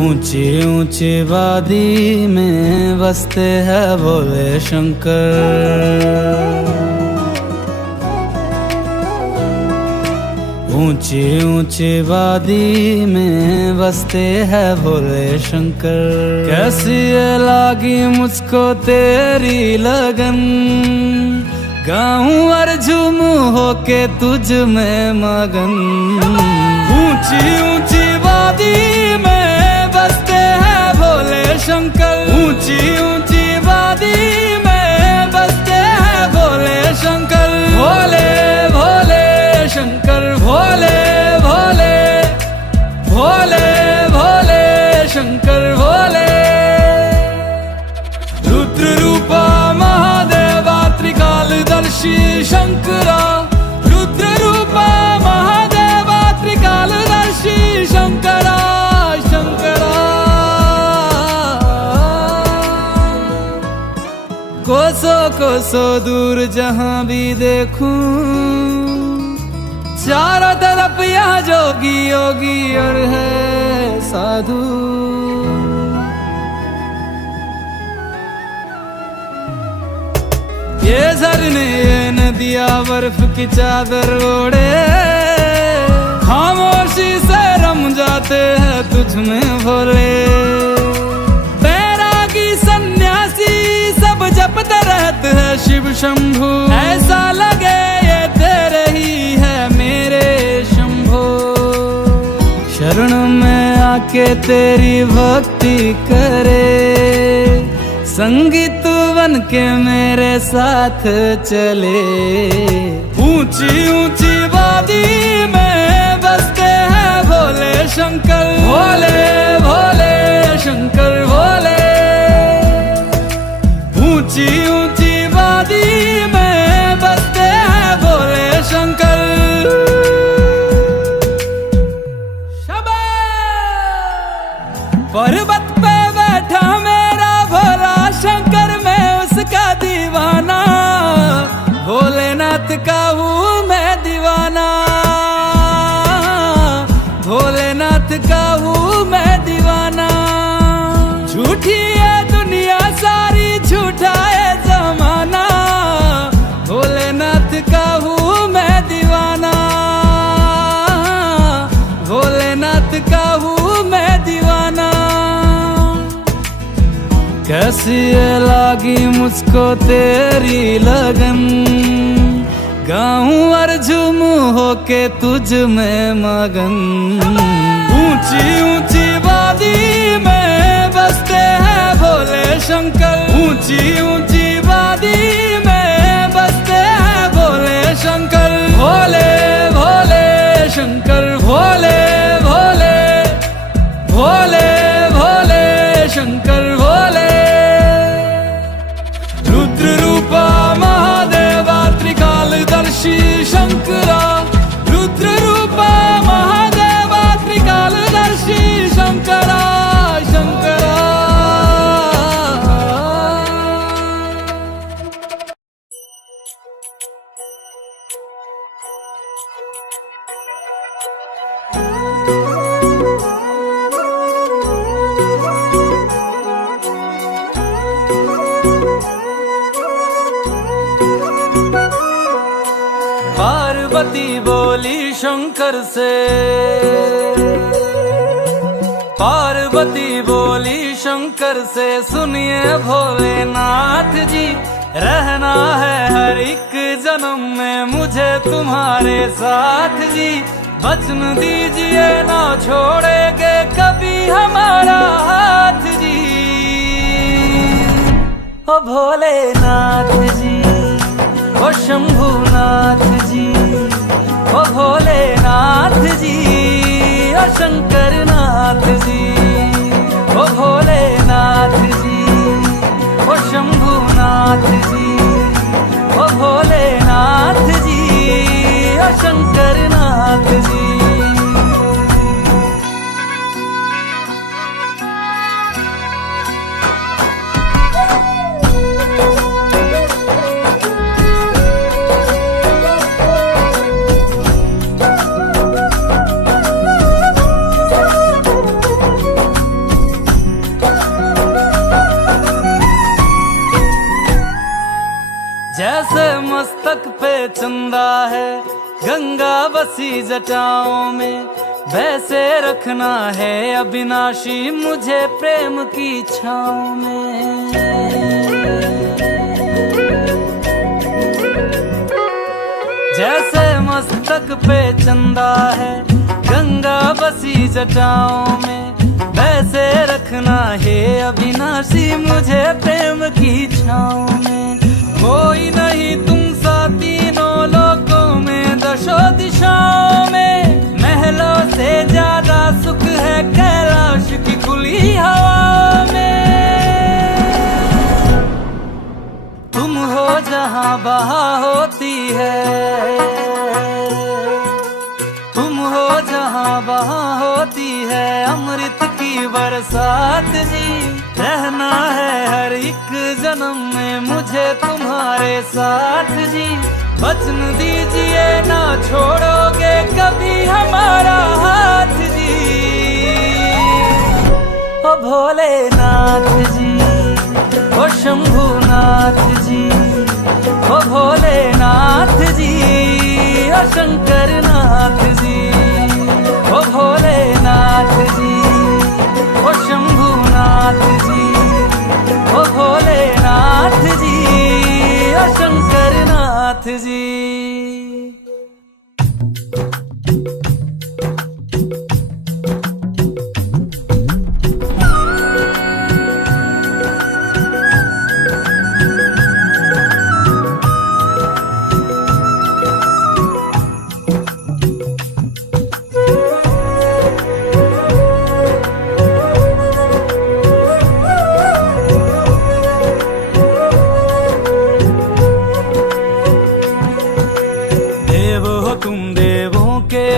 ऊंची ऊंची वादी में बसते हैं भोले शंकर। ऊंची ऊंची वादी में बसते हैं भोले शंकर। कैसी ये लागी मुझको तेरी लगन, गाऊं और झूमूं होके तुझ में मगन। ऊंची ऊंची वादी में बसते हैं भोले शंकर। ऊंची ऊंची वादी में बसते हैं भोले शंकर। भोले भोले शंकर, भोले भोले भोले भोले शंकर भोले। रुद्र रूपा महादेवा त्रिकालदर्शी शंकरा। रुद्र रूपा महादेवा त्रिकालदर्शी शंकरा शंकरा। कोसों कोसों दूर जहां भी देखूं, चारों तरफ यहाँ जोगी योगी और है साधु। ये झरने ये नदियाँ बर्फ की चादर ओढ़े, खामोशी से रम जाते हैं तुझ में भोले। बैरागी सन्यासी सब जपते रहते हैं शिव शंभु। ऐसा लगे ये तेरे ही है मेरे शंभो। शरण में आके तेरी भक्ति करे, संगीत बन के मेरे साथ चले। ऊंची ऊंची वादी में बसते हैं भोले शंकर। भोले भोले शंकर भोले। ऊंची ऊंची वादी में बसते हैं भोले शंकर। पर्वत पे बैठा मेरा भोला शंकर, मैं उसका दीवाना। भोलेनाथ का हूँ मैं दीवाना। भोलेनाथ का हूँ मैं दीवाना। झूठी है दुनिया सारी, झूठा है जमाना। भोलेनाथ का हूँ मैं दीवाना। भोलेनाथ का हूँ मैं दीवाना। कैसी ये लागी मुझको तेरी लगन, गाऊं और झूमूं होके तुझ में मगन। ऊंची ऊंची वादी में बसते हैं भोले शंकर। ऊंची ऊंची वादी में बसते हैं भोले शंकर। भोले भोले शंकर भोले भोले भोले भोले शंकर भोले। रुद्र रूपा महादेवा त्रिकालदर्शी शंकरा। रुद्र रूपा महादेवा त्रिकालदर्शी शंकरा शंकरा। पार्वती बोली शंकर से, पार्वती बोली शंकर से, सुनिए भोलेनाथ जी, रहना है हर एक जन्म में मुझे तुम्हारे साथ जी। वचन दीजिए ना छोड़ेंगे कभी हमारा हाथ जी। ओ भोलेनाथ जी, ओ शंभुनाथ जी, ओ भोलेनाथ जी, ओ शंकरनाथ जी। ओ भोलेनाथ जी, ओ शंभुनाथ जी, ओ भोलेनाथ जी, ओ शंकरनाथ जी। चंदा है, गंगा बसी जटाओं में, वैसे रखना है अविनाशी मुझे प्रेम की छाँव में। जैसे मस्तक पे चंदा है, गंगा बसी जटाओं में, वैसे रखना है अविनाशी मुझे प्रेम की छाँव में। कोई नहीं तुम सा तीनों लोकों में, दशों दिशाओं में, महलों से ज्यादा सुख है कैलाश की खुली हवा में। तुम हो जहाँ बहा होती है, तुम हो जहाँ बहा होती है अमृत की बरसात जी। रहना है हर एक जन्म में मुझे तुम्हारे साथ जी। वचन दीजिए ना छोड़ोगे कभी हमारा हाथ जी। ओ भोलेनाथ जी, ओ शंभुनाथ जी, ओ भोलेनाथ जी, ओ शंकरनाथ जी, ओ भोलेनाथ जी, ओ शंभुनाथ जी, ओ भोलेनाथ जी, ओ शंकरनाथ जी।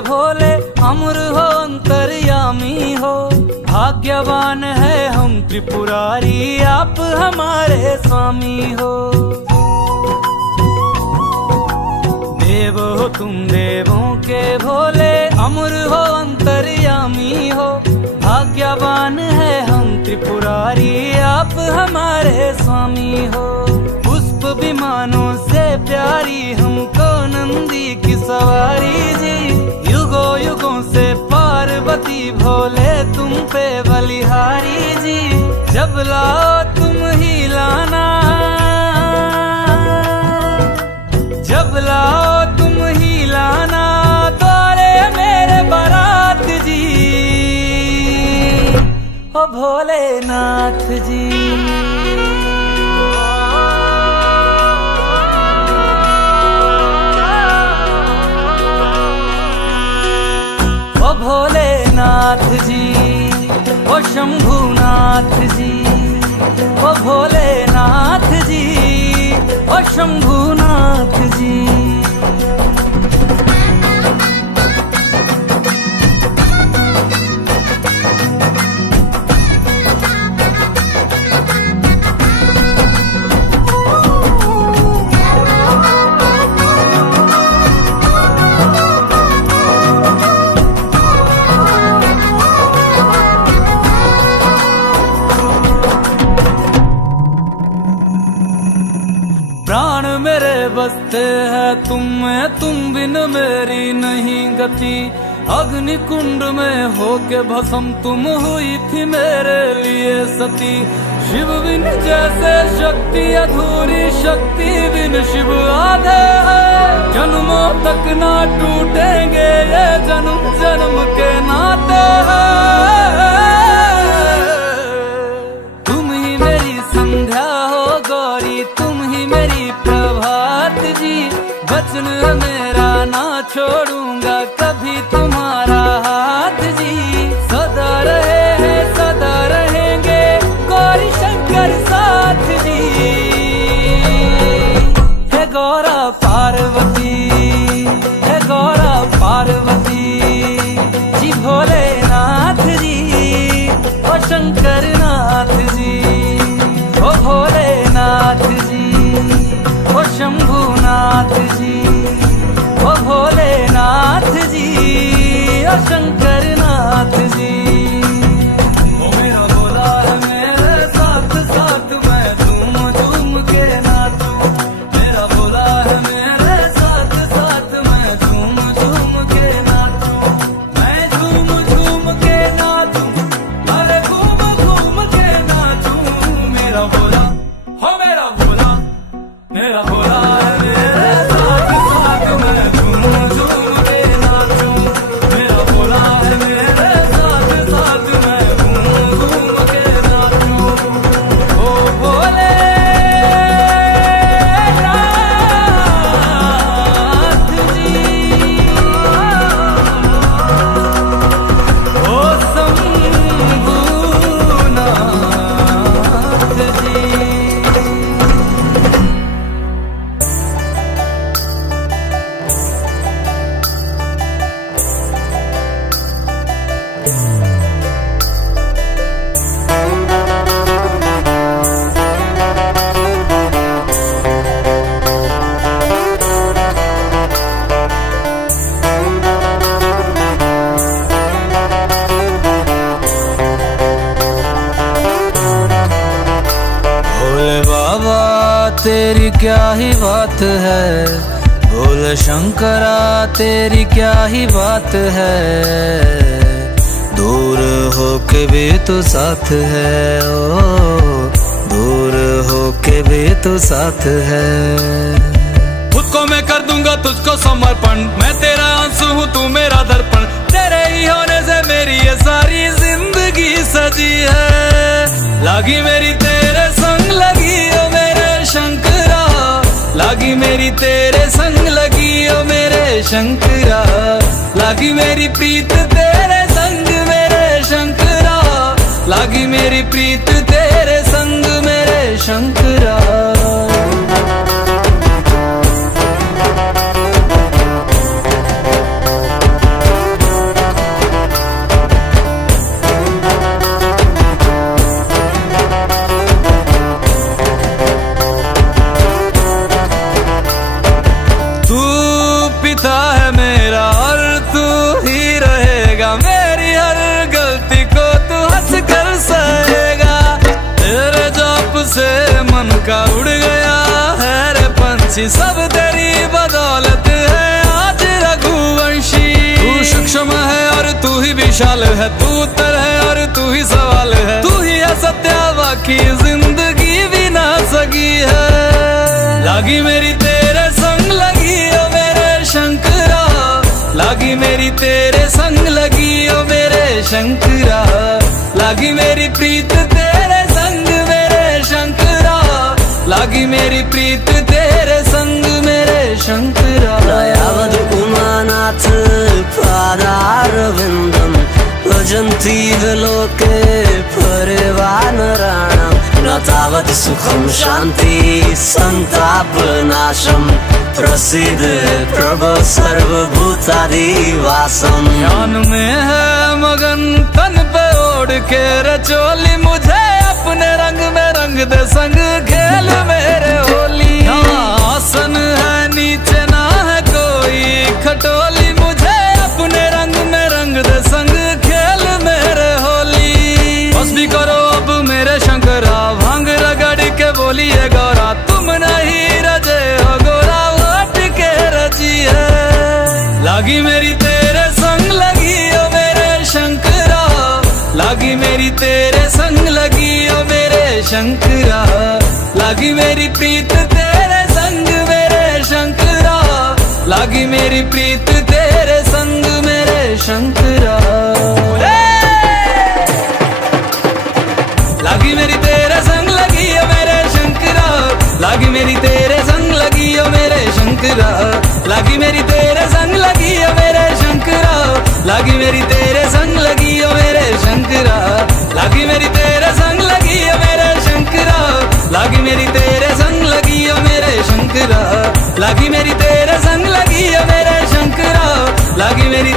भोले अमर हो अंतर्यामी हो, भाग्यवान है हम त्रिपुरारी आप हमारे स्वामी हो। देव हो तुम देवों के भोले, अमर हो अंतर्यामी हो, भाग्यवान है हम त्रिपुरारी आप हमारे स्वामी हो। पुष्प विमानों से प्यारी हमको नंदी की सवारी जी। युगों युगों से पार्वती भोले तुम पे बलिहारी जी। जब लाओ तुम ही लाना, जब लाओ तुम ही लाना द्वारे मेरे बारात जी। ओ भोलेनाथ जी, ओ भोलेनाथ जी, ओ शंभुनाथ जी, ओ भोलेनाथ जी, ओ शंभुनाथ जी। प्राण मेरे बसते हैं तुम में, तुम बिन मेरी नहीं गति। अग्नि कुंड में होके भस्म तुम हुई थी मेरे लिए सती। शिव बिन जैसे शक्ति अधूरी, शक्ति बिन शिव आधे है। जन्मों तक ना टूटेंगे ये जन्म जन्म के नाते हैं। तुम ही मेरी संध्या हो गौरी, तुम ही मेरी प्रभात जी। वचन मेरा ना छोड़ूंगा कभी तुम्हारा हाथ जी। सदा रहे हैं सदा रहेंगे गौरी शंकर साथ जी। हे गौरा पार्वती, हे गौरा पार्वती जी। भोलेनाथ जी, तेरी क्या ही बात है, बोल शंकरा तेरी क्या ही बात है। दूर होके भी तू साथ है, ओ दूर होके भी तू साथ है। खुद को मैं कर दूंगा तुझको समर्पण, मैं तेरा आंसू हूँ तू मेरा दर्पण। तेरे ही होने से मेरी ये सारी जिंदगी सजी है। लागी मेरी तेरे संग लगी ओ मेरे शंकरा, लागी मेरी तेरे संग लगी ओ मेरे शंकरा। लागी मेरी प्रीत तेरे संग मेरे शंकरा, लागी मेरी प्रीत तेरे संग मेरे शंकरा। है मेरा और तू ही रहेगा, मेरी हर गलती को तू हंस कर सहेगा। तेरे जाप से मन का उड़ गया है रे पंछी, सब तेरी बदौलत है आज रघुवंशी। तू सूक्ष्म है और तू ही विशाल है, तू उत्तर है और तू ही सवाल है। तू ही है सत्य बाकी जिंदगी भी ना सकी है। लागी मेरी तेरे संग लगी ओ मेरे शंकरा, लागी मेरी तेरे संग लगी ओ मेरे शंकरा। लागी मेरी प्रीत तेरे संग मेरे शंकरा, लागी मेरी प्रीत तेरे संग मेरे शंकरा। यावद उमानाथ पादारविन्दं भजन्ति विलोके परिवानराणां, न तावत् सुखं शान्ति संतापनाशं। प्रसिद्ध प्रभु सर्वभूतादिवासम। ध्यान में है मगन तन पे ओढ़ के रचोली, मुझे अपने रंग में रंग दे संग खेल मेरे होली। आसन है नीचे ना है कोई खटोली, मुझे अपने रंग में रंग दे संग खेल मेरे होली। बस भी करो अब मेरे शंकरा, भांग रगड़ के बोलिए गौरा, तुम नहीं रजे हो गोरा है। लागी मेरी तेरे संग लगी ओ मेरे शंकरा, लागी मेरी तेरे संग लगी ओ मेरे शंकरा। लागी मेरी प्रीत तेरे संग मेरे शंकरा, लागी मेरी प्रीत तेरे संग मेरे शंकरा। लागी मेरी तेरे संग लगी ओ मेरे शंकरा, लागी मेरी तेरे संग लगी ओ मेरे शंकरा। लागी मेरी तेरे संग लगी ओ मेरे शंकरा, लागी मेरी तेरे संग लगी ओ मेरे शंकरा। लागी मेरी तेरे संग लगी ओ मेरे शंकरा, लागी मेरी तेरे संग लगी ओ मेरे शंकरा। लागी मेरी तेरे संग लगी ओ मेरे शंकरा, लागी मेरी